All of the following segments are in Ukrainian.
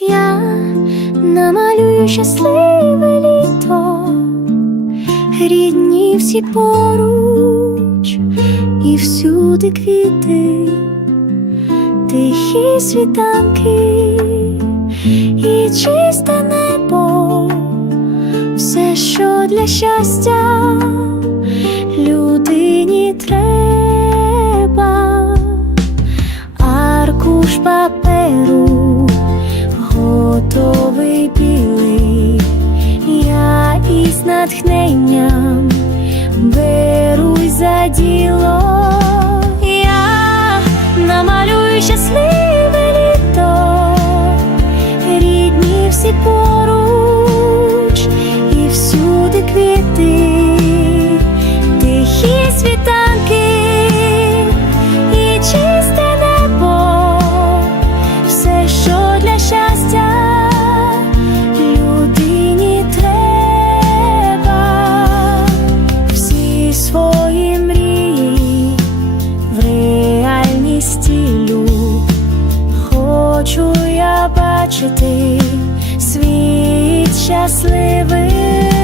Я намалюю щасливе літо, рідні всі поруч, і всюди квіти, тихі світанки і чисте небо, все, що для щастя людині треба, із Хочу я бачити світ щасливим.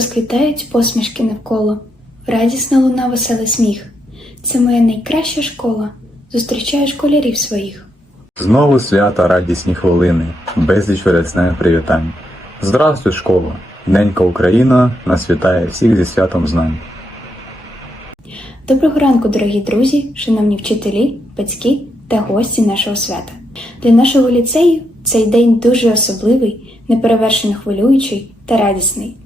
Розквітають посмішки навколо, радісно луна веселий сміх. Це моя найкраща школа. Зустрічаю школярів своїх. Знову свята, радісні хвилини, безліч вересневих привітань. Здравствуй, школа! Ненька Україна нас вітає всіх зі святом знань. Доброго ранку, дорогі друзі, шановні вчителі, батьки та гості нашого свята. Для нашого ліцею цей день дуже особливий, неперевершено хвилюючий та радісний.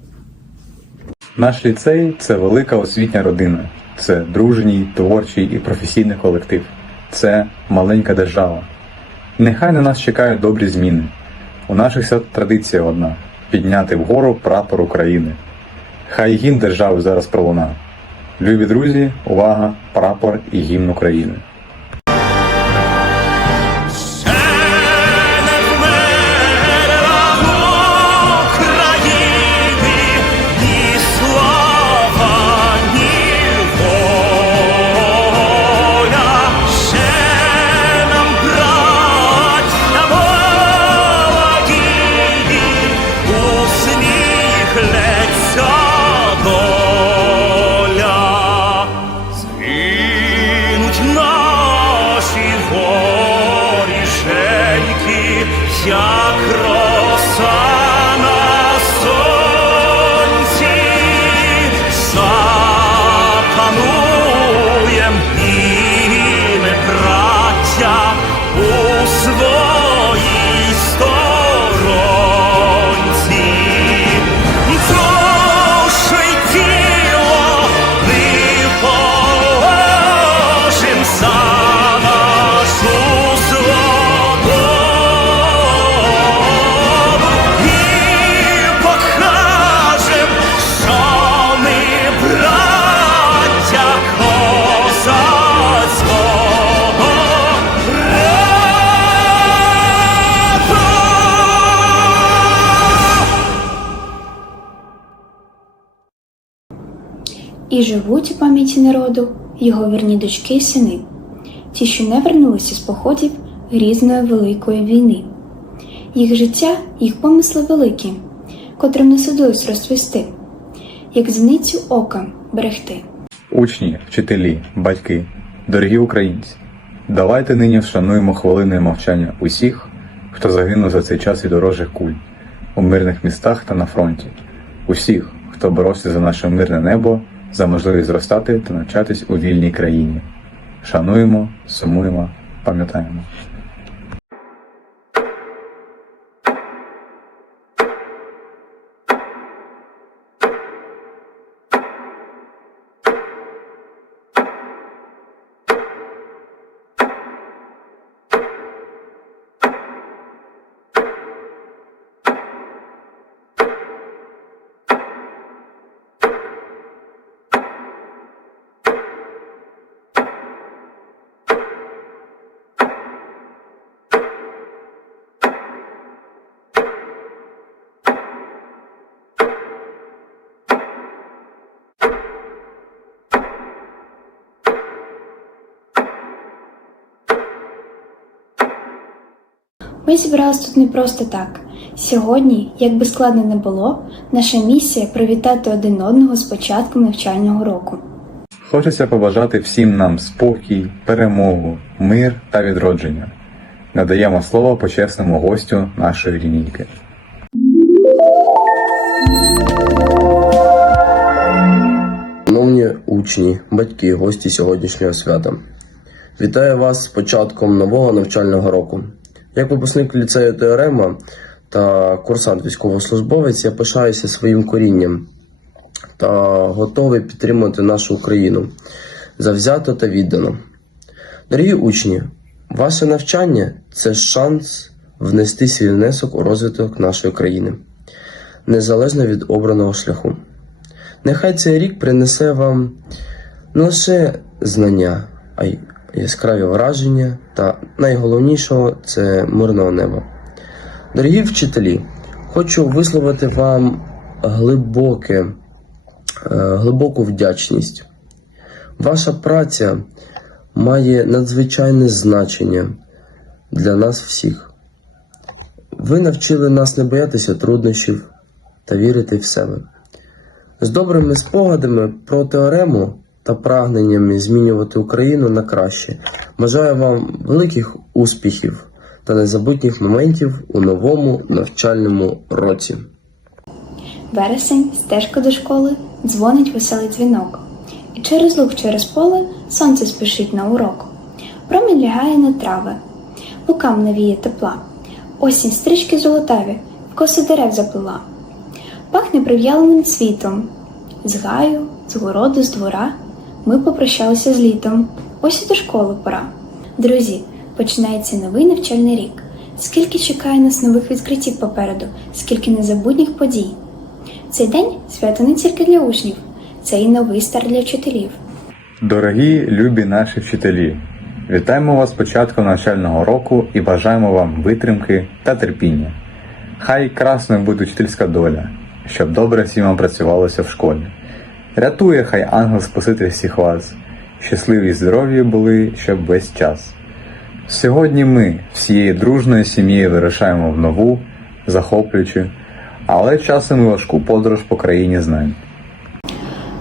Наш ліцей це велика освітня родина, це дружній, творчий і професійний колектив, це маленька держава. Нехай на нас чекають добрі зміни. У наших традиція одна підняти вгору прапор України. Хай гімн держави зараз пролуна. Любі друзі, увага, прапор і гімн. України І живуть у пам'яті народу його вірні дочки й сини, ті, що не вернулися з походів різної великої війни. Їх життя, їх помисли великі, котрим не судилось розцвісти, як зіницю ока берегти. Учні, вчителі, батьки, дорогі українці, давайте нині вшануємо хвилиною мовчання усіх, хто загинув за цей час від ворожих куль у мирних містах та на фронті, усіх, хто боровся за наше мирне небо, за можливість зростати та навчатись у вільній країні. Шануємо, сумуємо, пам'ятаємо. Ми зібрались тут не просто так. Сьогодні, як би складно не було, наша місія привітати один одного з початком навчального року. Хочеться побажати всім нам спокій, перемогу, мир та відродження. Надаємо слово почесному гостю нашої лінійки. Шановні учні, батьки, гості сьогоднішнього свята. Вітаю вас з початком нового навчального року. Як випускник ліцею Теорема та курсант військовослужбовець, я пишаюся своїм корінням та готовий підтримувати нашу Україну завзято та віддано. Дорогі учні, ваше навчання це шанс внести свій внесок у розвиток нашої країни, незалежно від обраного шляху. Нехай цей рік принесе вам не лише знання, а й яскраві враження та найголовнішого це мирного неба. Дорогі вчителі, хочу висловити вам глибоке, е, глибоку вдячність. Ваша праця має надзвичайне значення для нас всіх. Ви навчили нас не боятися труднощів та вірити в себе. З добрими спогадами про теорему та прагненнями змінювати Україну на краще. Бажаю вам великих успіхів та незабутніх моментів у новому навчальному році. Вересень, стежка до школи, дзвонить веселий дзвінок. І через луг, через поле сонце спішить на урок. Промінь лягає на трави, лукам навіє тепла. Осінь стрічки золотаві, в коси дерев заплила. Пахне прив'яленим цвітом. З гаю, з городу, з двора ми попрощалися з літом. Ось і до школи пора. Друзі, починається новий навчальний рік. Скільки чекає нас нових відкриттів попереду, скільки незабутніх подій. Цей день свято не тільки для учнів, це і новий старт для вчителів. Дорогі любі наші вчителі, вітаємо вас з початком навчального року і бажаємо вам витримки та терпіння. Хай красною буде вчительська доля, щоб добре всім вам працювалося в школі. Рятує хай ангел спасити всіх вас, щасливі й здорові були, щоб весь час. Сьогодні ми всією дружною сім'єю вирушаємо в нову, захоплюючу, але часом і важку подорож по країні знань.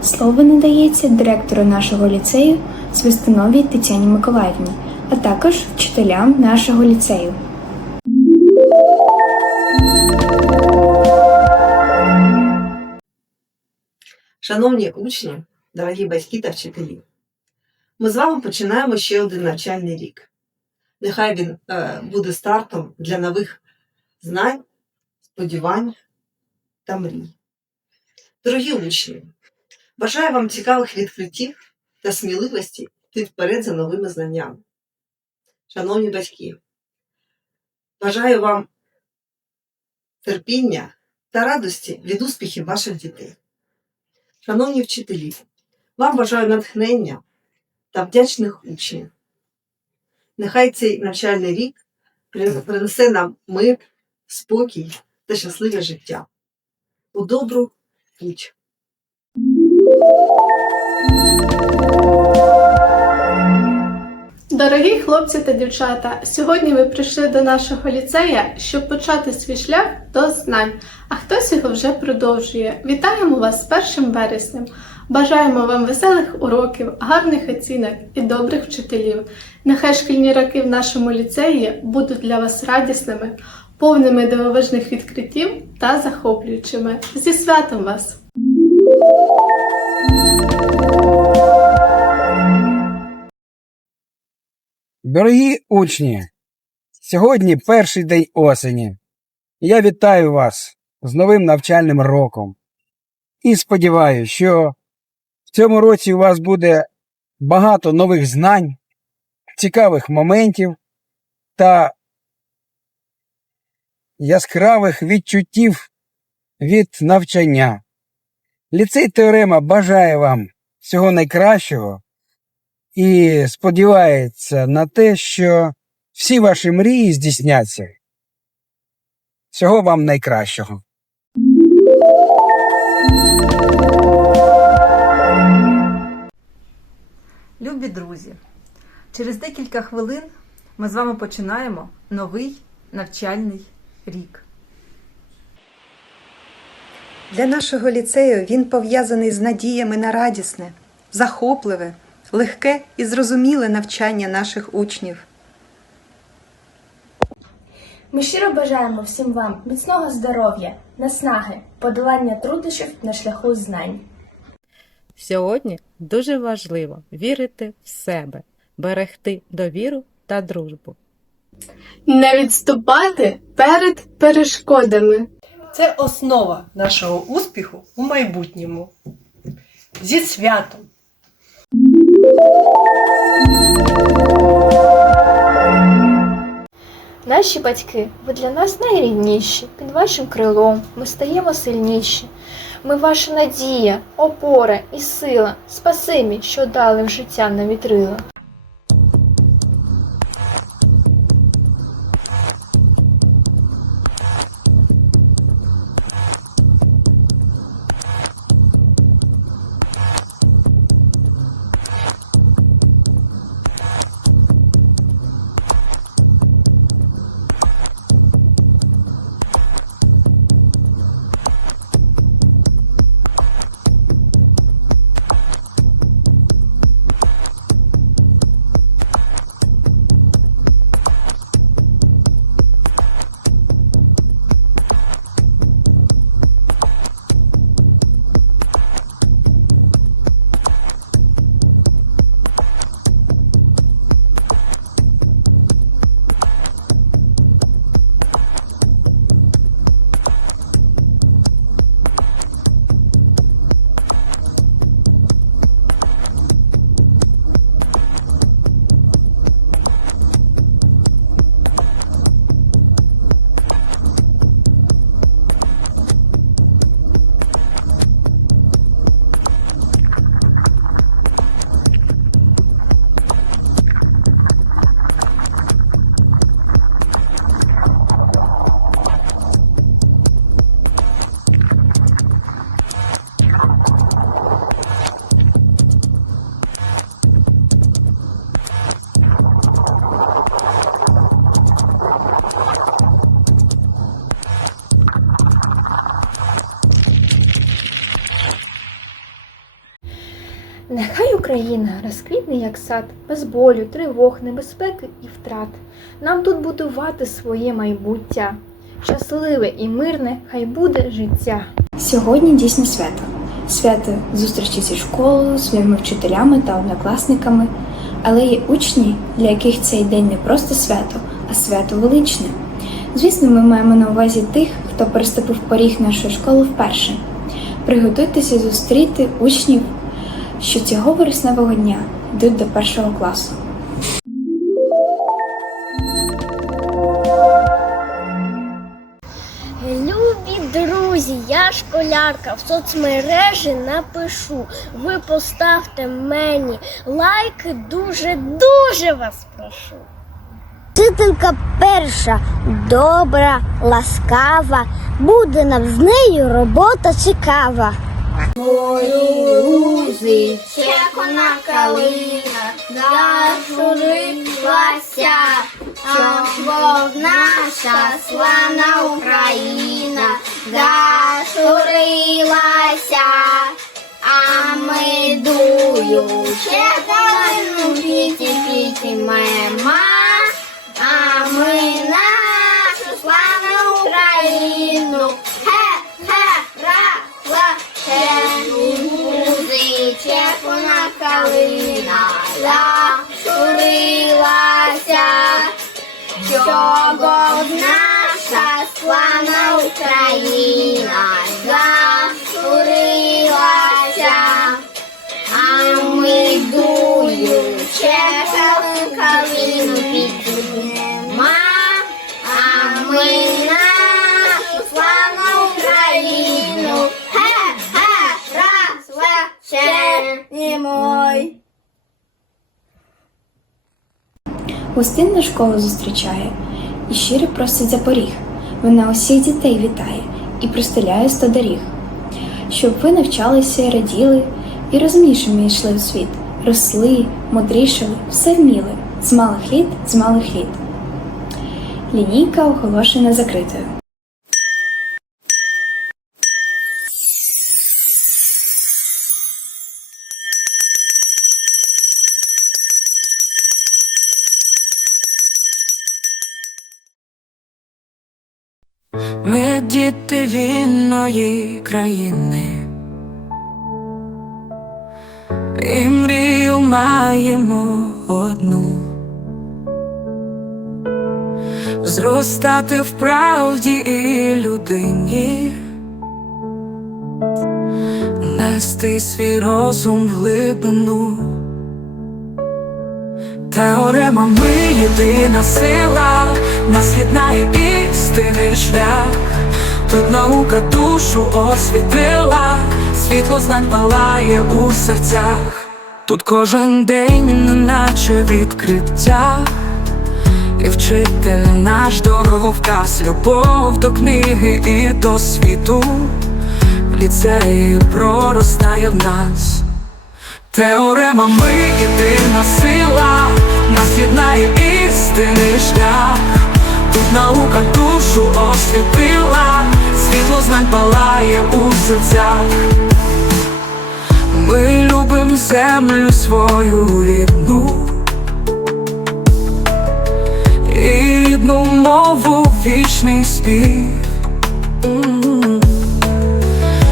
Слово надається директору нашого ліцею Свистуновій Тетяні Миколаївні, а також вчителям нашого ліцею. Шановні учні, дорогі батьки та вчителі, ми з вами починаємо ще один навчальний рік. Нехай він е, буде стартом для нових знань, сподівань та мрій. Дорогі учні, бажаю вам цікавих відкриттів та сміливості йти вперед за новими знаннями. Шановні батьки, бажаю вам терпіння та радості від успіхів ваших дітей. Шановні вчителі, вам бажаю натхнення та вдячних учнів. Нехай цей навчальний рік принесе нам мир, спокій та щасливе життя. У добру путь! Дорогі хлопці та дівчата, сьогодні ви прийшли до нашого ліцея, щоб почати свій шлях до знань, а хтось його вже продовжує. Вітаємо вас з першим вереснем. Бажаємо вам веселих уроків, гарних оцінок і добрих вчителів. Нехай шкільні роки в нашому ліцеї будуть для вас радісними, повними дивовижних відкриттів та захоплюючими. Зі святом вас! Дорогі учні, сьогодні перший день осені. Я вітаю вас з новим навчальним роком. І сподіваюся, що в цьому році у вас буде багато нових знань, цікавих моментів та яскравих відчуттів від навчання. Ліцей Теорема бажає вам всього найкращого і сподівається на те, що всі ваші мрії здійсняться. Всього вам найкращого. Любі друзі, через декілька хвилин ми з вами починаємо новий навчальний рік. Для нашого ліцею він пов'язаний з надіями на радісне, захопливе, легке і зрозуміле навчання наших учнів. Ми щиро бажаємо всім вам міцного здоров'я, наснаги, подолання труднощів на шляху знань. Сьогодні дуже важливо вірити в себе, берегти довіру та дружбу. Не відступати перед перешкодами. Це основа нашого успіху у майбутньому. Зі святом! Наші батьки, ви для нас найрідніші. Під вашим крилом ми стаємо сильніші. Ми ваша надія, опора і сила. Спасибі, що дали в життя на вітрила. Україна розквітне, як сад, без болю, тривог, небезпеки і втрат. Нам тут будувати своє майбуття. Щасливе і мирне хай буде життя. Сьогодні дійсно свято. Свято зустрічі зі школою, своїми вчителями та однокласниками. Але є учні, для яких цей день не просто свято, а свято величне. Звісно, ми маємо на увазі тих, хто переступив поріг нашої школи вперше. Приготуйтеся зустріти учнів, що цього вересневого дня йдуть до першого класу. Любі друзі, я школярка в соцмережі напишу. Ви поставте мені лайки, дуже дуже вас прошу. Вчителька перша, добра, ласкава, буде нам з нею робота цікава. Лузи, червона калина, зажурилася, Бог наша славна Україна, зажурилася, а ми дую, червону піті підіймемо, а ми нашу славну Україну, Калина зашурилася, чого наша славна Україна Гостинна школу зустрічає і щиро просить за поріг. Вона усіх дітей вітає і простеляє сто доріг. Щоб ви навчалися, раділи і розумнішими йшли в світ, росли, мудрішали, все вміли, з малих літ, з малих літ. Лінійка оголошена закритою. Вільної країни, і мрію маємо одну зростати в правді і людині, нести свій розум в глибину. Теорема ми єдина сила, нас єднає істинний шлях. Тут наука душу освітила, світло знань палає у серцях. Тут кожен день, наче відкриття, і вчитель наш дороговказ, любов до книги і до світу, в ліцеї проростає в нас. Теорема ми єдина сила, нас єднає істинний шлях. Тут наука душу освітила, світло знань палає у серцях. Ми любим землю свою рідну і рідну мову вічний спів.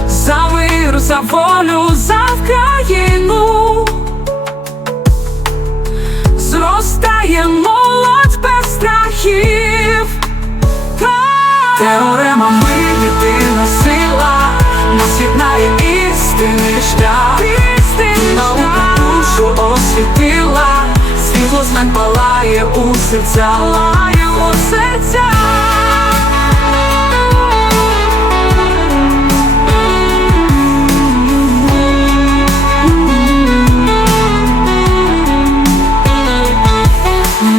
За мир, за волю, за країну Знань палає у серця. Палає у серця.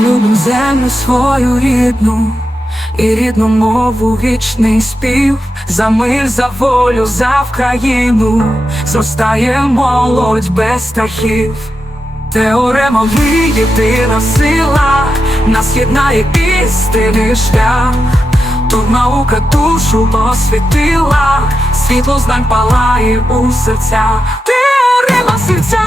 Любим землю свою рідну і рідну мову вічний спів. За мир, за волю, за Вкраїну. Зростає молодь без страхів. Теорема ми єдина сила, нас єднає істинний шлях. Тут наука душу освітила, світло знань палає у серця, Теорема серця.